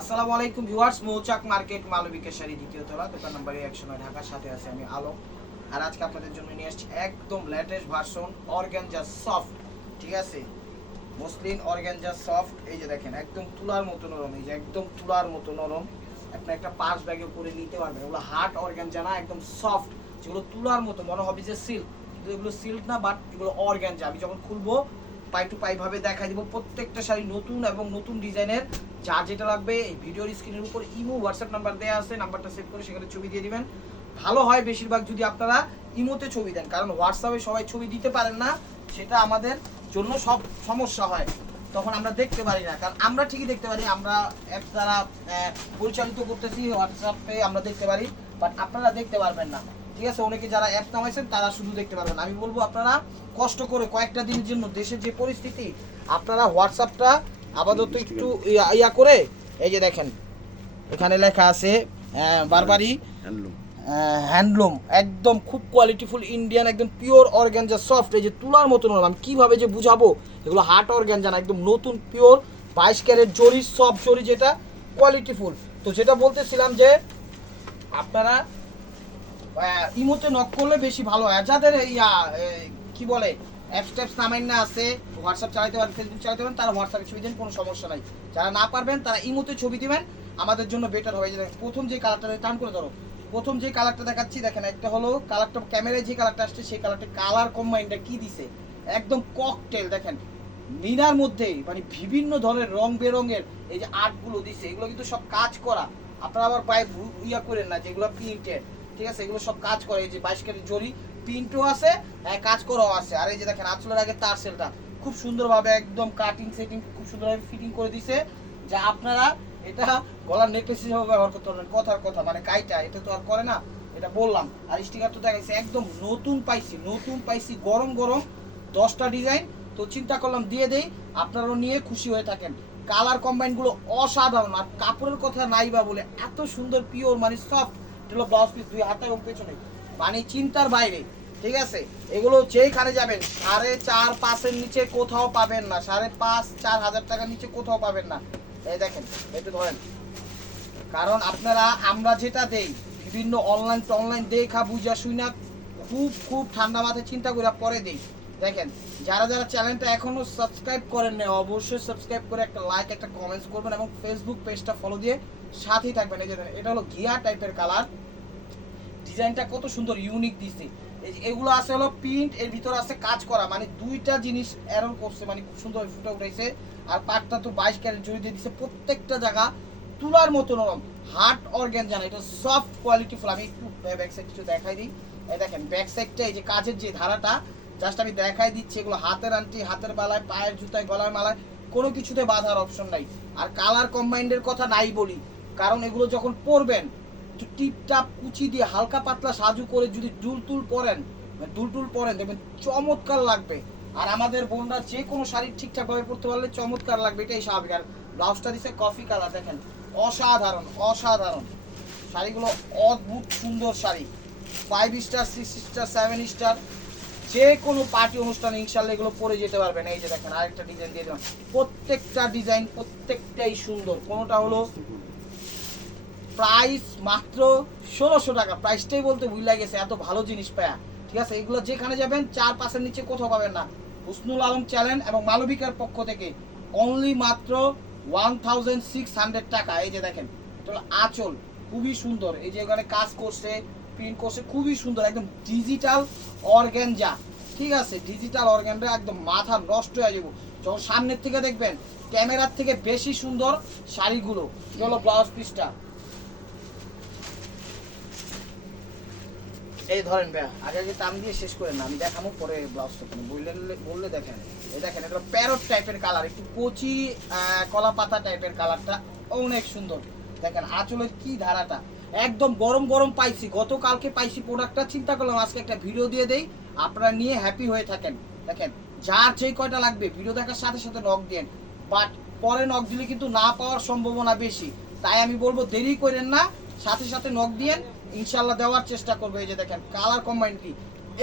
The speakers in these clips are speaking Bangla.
আসসালামু আলাইকুম ভিউয়ার্স, মৌচাক মার্কেট মালবিকা শাড়ি দ্বিতীয় তলা, দোকান নম্বর 109 ঢাকা। সাথে আছে আমি আলম। আর আজকে আপনাদের জন্য নিয়ে আসছি একদম লেটেস্ট ভার্সন অর্গানজা সফট। ঠিক আছে, মসলিন অর্গানজা সফট। এই যে দেখেন একদম তুলার মতো নরম, এই যে একদম তুলার মতো নরম। আপনি একটা পাঁচ ব্যাগে করে নিতে পারবেন। এগুলো হার্ড অর্গানজা না, একদম সফট, যেগুলো তুলার মতো মনে হবে যে সিল্ক, কিন্তু এগুলো সিল্ক না, বাট এগুলো অর্গানজা। আমি যখন খুলবো পাই টু পাই ভাবে দেখাই দিব। প্রত্যেকটা শাড়ি নতুন এবং নতুন ডিজাইনের। যার যেটা লাগবে এই ভিডিওর স্ক্রিনের উপর ইমো হোয়াটসঅ্যাপ নাম্বার দেওয়া আছে, নাম্বারটা সেভ করে সেখানে ছবি দিয়ে দিবেন। ভালো হয় বেশিরভাগ যদি আপনারা ইমোতে ছবি দেন, কারণ হোয়াটসঅ্যাপে সবাই ছবি দিতে পারেন না, সেটা আমাদের জন্য সব সমস্যা হয়, তখন আমরা দেখতে পারি না। কারণ আমরা ঠিকই দেখতে পারি, আমরা অ্যাপ দ্বারা পরিচালিত করতেছি, হোয়াটসঅ্যাপে আমরা দেখতে পারি, বাট আপনারা দেখতে পারবেন না। ঠিক আছে, অনেকে যারা অ্যাপ নামাইছেন তারা শুধু দেখতে পারবেন। আমি বলবো আপনারা কষ্ট করে কয়েকটা দিনের জন্য, দেশের যে পরিস্থিতি, আপনারা হোয়াটসঅ্যাপটা আপাতত একটু ইয়া করে, এই যে দেখেন এখানে লেখা আছে বারবারি হ্যান্ডলুম, একদম খুব কোয়ালিটিফুল ইন্ডিয়ান, একদম পিওর অর্গানজা সফট। এই যে তুলার মতো নরম। আমি কীভাবে যে বুঝাবো, এগুলো হার্ড অর্গানজা না, একদম নতুন পিওর 22 ক্যারেট জরি, সফট জরি, যেটা কোয়ালিটিফুল। তো যেটা বলতেছিলাম যে আপনারা ইমোতে নক করলে বেশি ভালো হয়। যাদের ইয়া কি বলে অ্যাপস ট্যাপস নামাইন না আছে, হোয়াটসঅ্যাপ চালাতে পারেন, ফেসবুক চালাতে পারেন, তারা হোয়াটসঅ্যাপে ছবি দেন, কোনো সমস্যা নাই। যারা না পারবেন তারা ইমোতে ছবি দিবেন, আমাদের জন্য বেটার হবে। যে প্রথম যে কালারটা টার্ন করে ধরো, প্রথম যে কালারটা দেখাচ্ছি দেখেন, একটা হলো কালারটা ক্যামেরায় যে কালারটা আসছে, সেই কালারটা কালার কম্বাইনটা কি দিছে, একদম ককটেল। দেখেন নীলার মধ্যে মানে বিভিন্ন ধরনের রং বেরঙের এই যে আর্টগুলো দিছে, এগুলো কিন্তু সব কাজ করা। আপনারা আবার পায়ে ইয়া করেন না যেগুলো প্রিন্টেড। ঠিক আছে, এগুলো সব কাজ করে। এই যে 22 ক্যারেট জরি, প্রিন্টও আছে, কাজ করাও আছে। আর এই যে দেখেন আঁচলের আগে তার সেলটা খুব সুন্দরভাবে একদম কাটিং সেটিং খুব সুন্দরভাবে ফিটিং করে দিছে, যা আপনারা এটা গলার নেকলেস হিসেবে ব্যবহার করতে পারবেন। কথার কথা, মানে কাইটা এটা তো আর করে না, এটা বললাম। আর স্টিকার তো দেখাইছে, একদম নতুন পাইছি গরম গরম 10টা ডিজাইন। তো চিন্তা করলাম দিয়ে দেই, আপনারাও নিয়ে খুশি হয়ে থাকেন। কালার কম্বাইনগুলো অসাধারণ, আর কাপড়ের কথা নাই বা বলে, এত সুন্দর পিওর মানে সফট। এটা হলো ব্লাউজ পিস, 2 হাতে এবং পেছনে, মানে চিন্তার বাইরে। ঠিক আছে, এগুলো যেখানে যাবেন 4.5-5 নিচে কোথাও পাবেন না, 5.5-4 হাজার টাকার নিচে কোথাও পাবেন না। এই দেখেন একটু ধরেন, কারণ আপনারা আমরা যেটা দেই বিভিন্ন অনলাইন দেখা বুঝা শুনা খুব ঠান্ডা মাথায় চিন্তা করে পরে দেই। দেখেন যারা চ্যানেলটা এখনো সাবস্ক্রাইব করেন না, অবশ্যই সাবস্ক্রাইব করে একটা লাইক একটা কমেন্টস করবেন, এবং ফেসবুক পেজটা ফলো দিয়ে সাথেই থাকবেন। এই যে এটা হলো ঘিয়া টাইপের কালার, ডিজাইনটা কত সুন্দর ইউনিক দিছে। এই যে এগুলো আছে হলো প্রিন্ট, এর ভিতর আছে কাজ করা, মানে দুইটা জিনিস এরর করছে, মানে খুব সুন্দর ফুটে উঠাইছে। আর পাটটা তো 22 ক্যারেট জড়ি দিয়ে দিছে, প্রত্যেকটা জায়গা তুলার মতো নরম, হার্ড অর্গানজা না, এটা সফট কোয়ালিটিফুল। আমি একটু ব্যাক সাইড কিছু দেখাই দিই। এই দেখেন ব্যাক সাইডটা, এই যে কাজের যে ধারাটা জাস্ট আমি দেখাই দিচ্ছি। এগুলো হাতের আংটি, হাতের বালায়, পায়ের জুতায়, গলার মালায়, কোনো কিছুতে বাঁধার অপশন নাই। আর কালার কম্বাইন্ডের কথা নাই বলি, কারণ এগুলো যখন পরবেন টিপটাপ কুচি দিয়ে হালকা পাতলা সাজু করে যদি দুলটুল পরেন দেখবেন চমৎকার লাগবে। আর আমাদের বোনরা যে কোনো শাড়ি ঠিকঠাকভাবে পরতে পারলে চমৎকার লাগবে, এটাই স্বাভাবিক। আর ব্লাউজটা দিচ্ছে কফি কালার, দেখেন অসাধারণ শাড়িগুলো, অদ্ভুত সুন্দর শাড়ি। 5 স্টার, 6 স্টার, 7 স্টার, যে কোনো পার্টি অনুষ্ঠানে ইনশাল্লাহ এগুলো পরে যেতে পারবেন। এই যে দেখেন আরেকটা ডিজাইন দিয়ে দিলাম, প্রত্যেকটা ডিজাইন প্রত্যেকটাই সুন্দর। কোনোটা হলো প্রাইস মাত্র 1600 টাকা, প্রাইসটাই বলতে ভুল গেছে, এত ভালো জিনিস পায়া। ঠিক আছে, এগুলো যেখানে যাবেন 4-5 নিচে কোথাও পাবেন না। হুসনুল আলম চ্যানেল এবং মালবিকার পক্ষ থেকে অনলি মাত্র 1600 টাকা। এই যে দেখেন এটা হলো আঁচল, খুবই সুন্দর। এই যে এখানে কাজ করছে, প্রিন্ট করছে, খুবই সুন্দর, একদম ডিজিটাল অর্গানজা। ঠিক আছে, ডিজিটাল অর্গানজা, একদম মাথা নষ্ট হয়ে যাবো যখন সামনের থেকে দেখবেন, ক্যামেরার থেকে বেশি সুন্দর শাড়িগুলো। এটা হলো ব্লাউজ পিসটা। এই ধরেন ভাইয়া, আগে দাম দিয়ে শেষ করেন না, আমি দেখাবো পরে ব্লাউজটা বললে দেখেন। এই দেখেন এটা প্যারট টাইপের কালার, একটু কচি কলা পাতা টাইপের কালারটা, অনেক সুন্দর। দেখেন আঁচলের কি ধারাটা, একদম গরম পাইছি, গতকালকে পাইছি প্রোডাক্টটা, চিন্তা করলাম আজকে একটা ভিডিও দিয়ে দেই, আপনারা নিয়ে হ্যাপি হয়ে থাকেন। দেখেন যার যেই কয়টা লাগবে ভিডিও দেখার সাথে সাথে নক দেন, বাট পরে নক দিলে কিন্তু না পাওয়ার সম্ভাবনা বেশি। তাই আমি বলবো দেরি করেন না, সাথে সাথে নক দিয়েন, ইনশাল্লাহ দেওয়ার চেষ্টা করবে। এই যে দেখেন কালার কম্বাইনটি,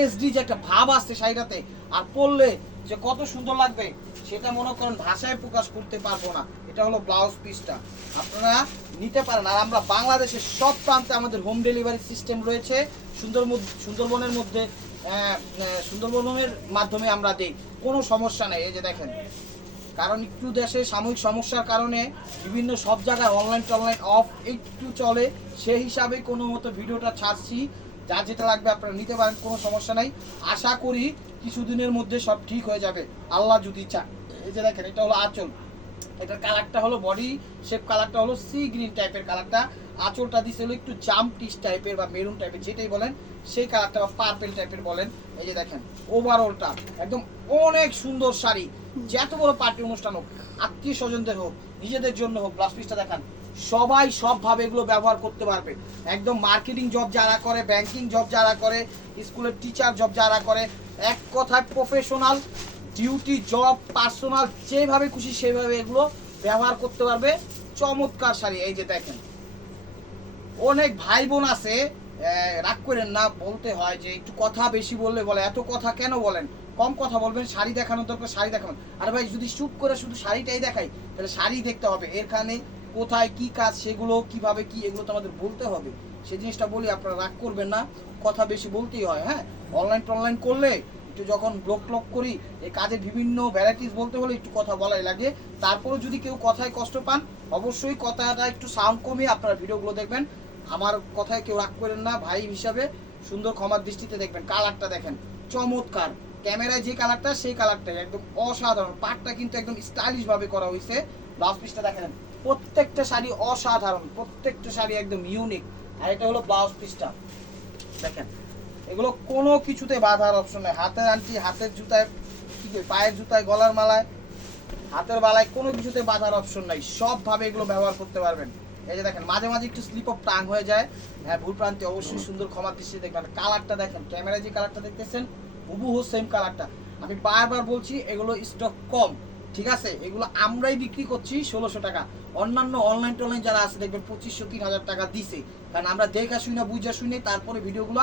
এসডি যে একটা ভাব আসছে শাড়িটাতে, আর পরলে যে কত সুন্দর লাগবে সেটা মনে করেন ভাষায় প্রকাশ করতে পারবো না। এটা হলো ব্লাউজ পিসটা, আপনারা নিতে পারেন। আর আমরা বাংলাদেশের সব প্রান্তে আমাদের হোম ডেলিভারি সিস্টেম রয়েছে। সুন্দরবনের মধ্যে সুন্দরবনের মাধ্যমে আমরা দিই, কোনো সমস্যা নেই। এই যে দেখেন, কারণ একটু দেশে সাময়িক সমস্যার কারণে বিভিন্ন সব জায়গায় অনলাইন টনলাইন অফ একটু চলে, সেই হিসাবে কোনো মতো ভিডিওটা ছাড়ছি। যার যেটা লাগবে আপনারা নিতে পারেন, কোনো সমস্যা নাই। আশা করি কিছুদিনের মধ্যে সব ঠিক হয়ে যাবে, আল্লাহ যদি চায়। এই যে দেখেন, এটা হলো আঁচল, এটার কালারটা হলো বডি শেপ কালারটা হলো সি গ্রিন টাইপের কালারটা, আঁচলটা দিছে হলো একটু জাম্পিশ টাইপের বা মেরুন টাইপের, যেটাই বলেন সেই কালারটা, বা পার্পেল টাইপের বলেন। এই যে দেখেন ওভারঅলটা একদম অনেক সুন্দর শাড়ি। যত বড় পার্টি অনুষ্ঠান হোক, আত্মীয় স্বজনদের হোক, নিজেদের জন্য হোক, ব্লাউজ পিসটা দেখান, সবাই সবভাবে এগুলো ব্যবহার করতে পারবে। একদম মার্কেটিং জব যারা করে, ব্যাংকিং জব যারা করে, স্কুলের টিচার জব যারা করে, এক কথায় প্রফেশনাল ডিউটি জব পার্সোনাল যেভাবে খুশি সেভাবে এগুলো ব্যবহার করতে পারবে। চমৎকার শাড়ি। এই যে দেখেন, অনেক ভাই বোন আছে, রাগ করেন না, বলতে হয় যে একটু কথা বেশি বললে বলে এত কথা কেন বলেন, কম কথা বলবেন, শাড়ি দেখানোর দরকার শাড়ি দেখাবেন। আর ভাই যদি শুট করে শুধু শাড়িটাই দেখাই, তাহলে শাড়ি দেখতে হবে, এখানে কোথায় কি কাজ, সেগুলো কিভাবে কি, এগুলো তো আমাদের বলতে হবে। সেই জিনিসটা বলি, আপনারা রাগ করবেন না, কথা বেশি বলতেই হয়। হ্যাঁ, অনলাইন টনলাইন করলে একটু যখন ব্লক টক করি, এই কাজের বিভিন্ন ভ্যারাইটিস বলতে হলে একটু কথা বলাই লাগে। তারপরে যদি কেউ কথায় কষ্ট পান, অবশ্যই কথাটা একটু সাউন্ড কমিয়ে আপনারা ভিডিওগুলো দেখবেন। আমার কথায় কেউ রাগ করেন না, ভাই হিসাবে সুন্দর ক্ষমার দৃষ্টিতে দেখবেন। কালারটা দেখেন চমৎকার, ক্যামেরায় যে কালারটা সেই কালারটাই একদম অসাধারণ। পাটটা কিন্তু একদম স্টাইলিশ ভাবে করা হয়েছে। ব্লাউজ পিসটা দেখেন, প্রত্যেকটা শাড়ি অসাধারণ, প্রত্যেকটা শাড়ি একদম ইউনিক। আর এটা হলো ব্লাউজ পিসটা দেখেন, এগুলো কোনো কিছুতে বাঁধার অপশন নেই। হাতের আংটি, হাতের জুতায়, পায়ের জুতায়, গলার মালায়, হাতের বালায়, কোনো কিছুতে বাঁধার অপশন নাই, সবভাবে এগুলো ব্যবহার করতে পারবেন। এই যে দেখেন, মাঝে মাঝে একটু স্লিপ অফ টাং হয়ে যায়, হ্যাঁ ভুল প্রান্তে অবশ্যই সুন্দর ক্ষমার দৃষ্টিতে দেখবেন। কালারটা দেখেন, ক্যামেরায় যে কালারটা দেখতেছেন হুবহু সেম কালারটা। আমি বারবার বলছি এগুলো স্টক কম, ঠিক আছে, এগুলো আমরাই বিক্রি করছি 1600 টাকা। অন্যান্য অনলাইন টনলাইন যারা আছে দেখবেন 2500 3000 টাকা দিছে, কারণ আমরা দেখা শুই না, বুঝা শুনে তারপরে ভিডিওগুলো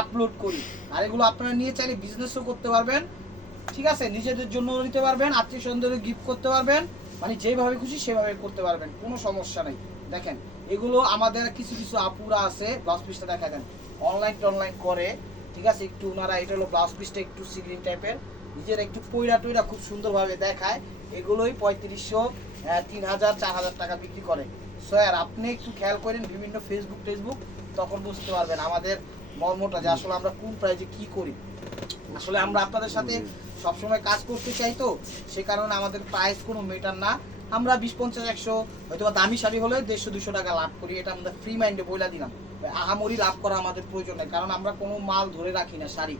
আপলোড করি। আর এগুলো আপনারা নিয়ে চাইলে বিজনেসও করতে পারবেন, ঠিক আছে, নিজেদের জন্য নিতে পারবেন, আত্মীয় স্বজনদের গিফট করতে পারবেন, মানে যেভাবে খুশি সেভাবে করতে পারবেন, কোনো সমস্যা নেই। দেখেন, এগুলো আমাদের কিছু কিছু আপুরা আছে, ব্লাউজ পিসটা দেখা দেন, অনলাইন টনলাইন করে, ঠিক আছে, একটু ওনারা, এটা হলো ব্লাউজ পিসটা একটু সিগ্রিন টাইপের, নিজের একটু পয়রা টইরা খুব সুন্দরভাবে দেখায়, এগুলোই 3500 3000 4000 টাকা বিক্রি করে। স্যার আপনি একটু খেয়াল করেন বিভিন্ন ফেসবুক তখন বুঝতে পারবেন আমাদের মর্মটা, যে আসলে আমরা কোন প্রাইজে কি করি। আসলে আমরা আপনাদের সাথে সবসময় কাজ করতে চাই, তো সে কারণে আমাদের প্রাইস কোনো মেটার না। আমরা 20 50 100 হয়তো দামি শাড়ি হলে 150 200 টাকা লাভ করি, এটা আমরা ফ্রি মাইন্ডে বইলা দিলাম। আহামরি লাভ করা আমাদের প্রয়োজন নেই, কারণ আমরা কোনো মাল ধরে রাখি না, শাড়ি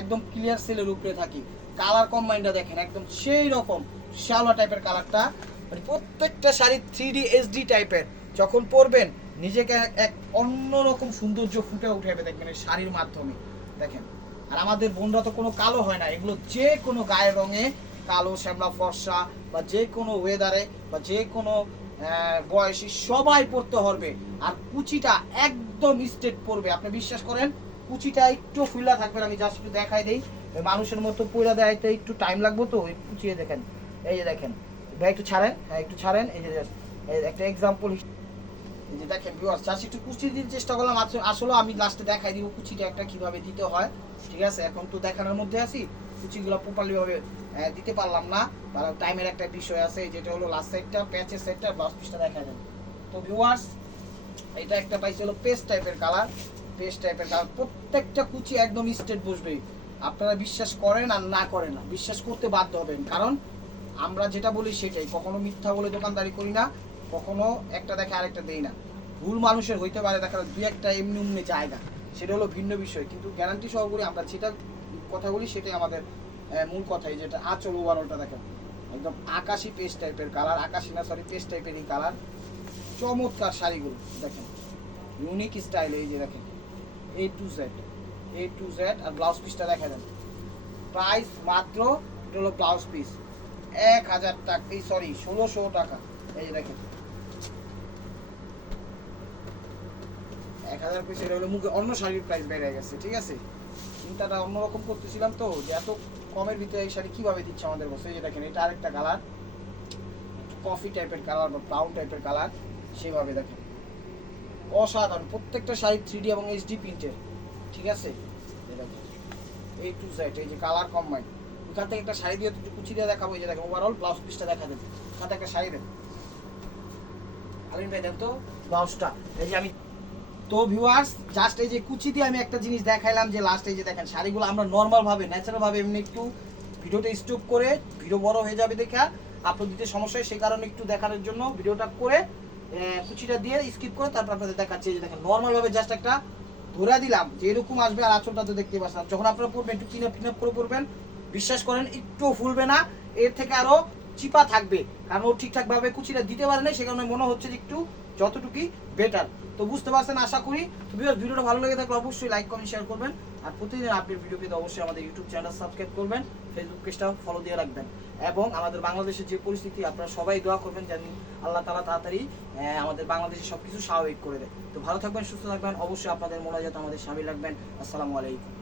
একদম ক্লিয়ার সেলের উপরে থাকি। কালার কম্বাইনটা দেখেন, একদম সেই রকম শ্যাওলা টাইপের কালারটা, মানে প্রত্যেকটা শাড়ি 3D HD টাইপের, যখন পরবেন নিজেকে এক অন্যরকম সৌন্দর্য ফুটে উঠে দেখবেন এই শাড়ির মাধ্যমে। দেখেন, আর আমাদের বোনরা তো কোনো কালো হয় না, এগুলো যে কোনো গায়ের রঙে, কালো, শ্যামলা, ফর্সা, বা যে কোনো ওয়েদারে, বা যে কোনো বয়সী সবাই পরতে পারবে। আর কুচিটা একদম স্ট্রেট পরবে, আপনি বিশ্বাস করেন, কুচিটা একটু ফুলা থাকবে। আমি জাস্ট একটু দেখাই দেই, মানুষের মতো পয়লা দেখাইতে একটু টাইম লাগবে, তো কুচিয়ে দেখেন। এই যে দেখেন ভাই, একটু ছাড়েন, হ্যাঁ একটু ছাড়েন, এই যে একটা এক্সাম্পল, এই যে দেখেন ভিউয়ার্স, জাস্ট একটু কুচি দিতে চেষ্টা করলাম। আসলে আমি লাস্টে দেখাই দিব কুচিটা একটা কিভাবে দিতে হয়, ঠিক আছে। এখন তো দেখানোর মধ্যে আছি, কুচিগুলো প্রপারলি ভাবে দিতে পারলাম না, কারণ টাইমের একটা বিষয় আছে। যেটা হলো লাস্ট সাইডটা, প্যাচের সাইডটা, ব্লাউজ পিসটা দেখা দেন। তো ভিউয়ার্স, এটা একটা পাইছে হলো পেস্ট টাইপের কালার, পেস্ট টাইপের কালার, প্রত্যেকটা কুচি একদম স্ট্রেট বসবে। আপনারা বিশ্বাস করেন আর না করেন না, বিশ্বাস করতে বাধ্য হবেন, কারণ আমরা যেটা বলি সেটাই, কখনো মিথ্যা বলে দোকানদারি করি না, কখনো একটা দেখে আরেকটা দেই না। ভুল মানুষের হইতে পারে, দেখা দুই একটা এমনি উমনি জায়গা, সেটা হলো ভিন্ন বিষয়, কিন্তু গ্যারান্টি সহ করি আমরা যেটা কথা বলি সেটাই আমাদের মূল কথাই। যেটা আঁচল ওভারঅলটা দেখেন, একদম আকাশি পেস্ট টাইপের কালার, আকাশি না সরি পেস্ট টাইপেরই কালার, চমৎকার শাড়িগুলো দেখেন, ইউনিক স্টাইল। এই যে দেখেন A to Z, আর ব্লাউজ পিসটা দেখা দেন, প্রাইস মাত্র, এটা হলো ব্লাউজ পিস 1000 টাকা, সরি 1600 টাকা। এই যে দেখেন 1000 পিস, এটা হলো মুখে অন্য শাড়ির প্রাইস বেড়ে গেছে, ঠিক আছে, চিন্তাটা অন্যরকম করতেছিলাম, তো যে এত কমের ভিতরে এই শাড়ি কিভাবে দিচ্ছে আমাদের বসে, এই যে দেখেন এটা আরেকটা কালার, কফি টাইপের কালার বা ব্রাউন টাইপের কালার, সেভাবে দেখেন অসাধারণ। প্রত্যেকটা শাড়ি 3D এবং HD প্রিন্টের, ঠিক আছে। এই টু সেট, এই যে কালার কম্বাইন। ওখান থেকে একটা শাড়ি দিয়ে একটু কুচি দিয়ে দেখাবো, এই যে দেখেন ওভারঅল ব্লাউজ পিসটা দেখা দেন, ওখান থেকে একটা শাড়ি দেন আলিম ভাই, দেন তো ব্লাউজটা। এই যে আমি তো ভিউয়ার্স জাস্ট এই যে কুচি দিয়ে আমি একটা জিনিস দেখাইলাম যে লাস্ট এই যে দেখেন শাড়িগুলো আমরা নর্মাল ভাবে ন্যাচারাল ভাবে এমনি একটু ভিডিওটা স্টপ করে, ভিডিও বড় হয়ে যাবে দেখা আপলোড দিতে সমস্যা হয়, সেই কারণে একটু দেখানোর জন্য ভিডিওটা করে কুচিটা দিয়ে স্কিপ করে তারপর আপনাদের দেখাচ্ছি। এই যে দেখেন নর্মাল ভাবে জাস্ট একটা ধরে দিলাম যে এরকম আসবে, আর আঁচলটা তো দেখতে পাচ্ছেন। যখন আপনারা পরবেন একটু ক্লিন আপ করে পরবেন, বিশ্বাস করেন একটু ফুলবে না, এর থেকে আরো চিপা থাকবে, কারণ ও ঠিকঠাক ভাবে কুচিটা দিতে পারে না, সে কারণে মনে হচ্ছে যে একটু যতটুকুই বেটার। তো বুঝতে পারছেন আশা করি। তো ভিডিওটা ভালো লেগে থাকলে অবশ্যই লাইক কমেন্ট শেয়ার করবেন, আর প্রতিদিন আপডেট ভিডিও পেতে অবশ্যই আমাদের ইউটিউব চ্যানেল সাবস্ক্রাইব করবেন, ফেসবুক পেজটা ফলো দিয়ে রাখবেন, এবং আমাদের বাংলাদেশের যে পরিস্থিতি আপনারা সবাই দোয়া করবেন যেন আল্লাহ তাআলা তাড়াতাড়ি আমাদের বাংলাদেশে সবকিছু স্বাভাবিক করে দেয়। তো ভালো থাকবেন, সুস্থ থাকবেন, অবশ্যই আপনাদের মোনাজাত আমাদের শামিল রাখবেন। আসসালামু আলাইকুম।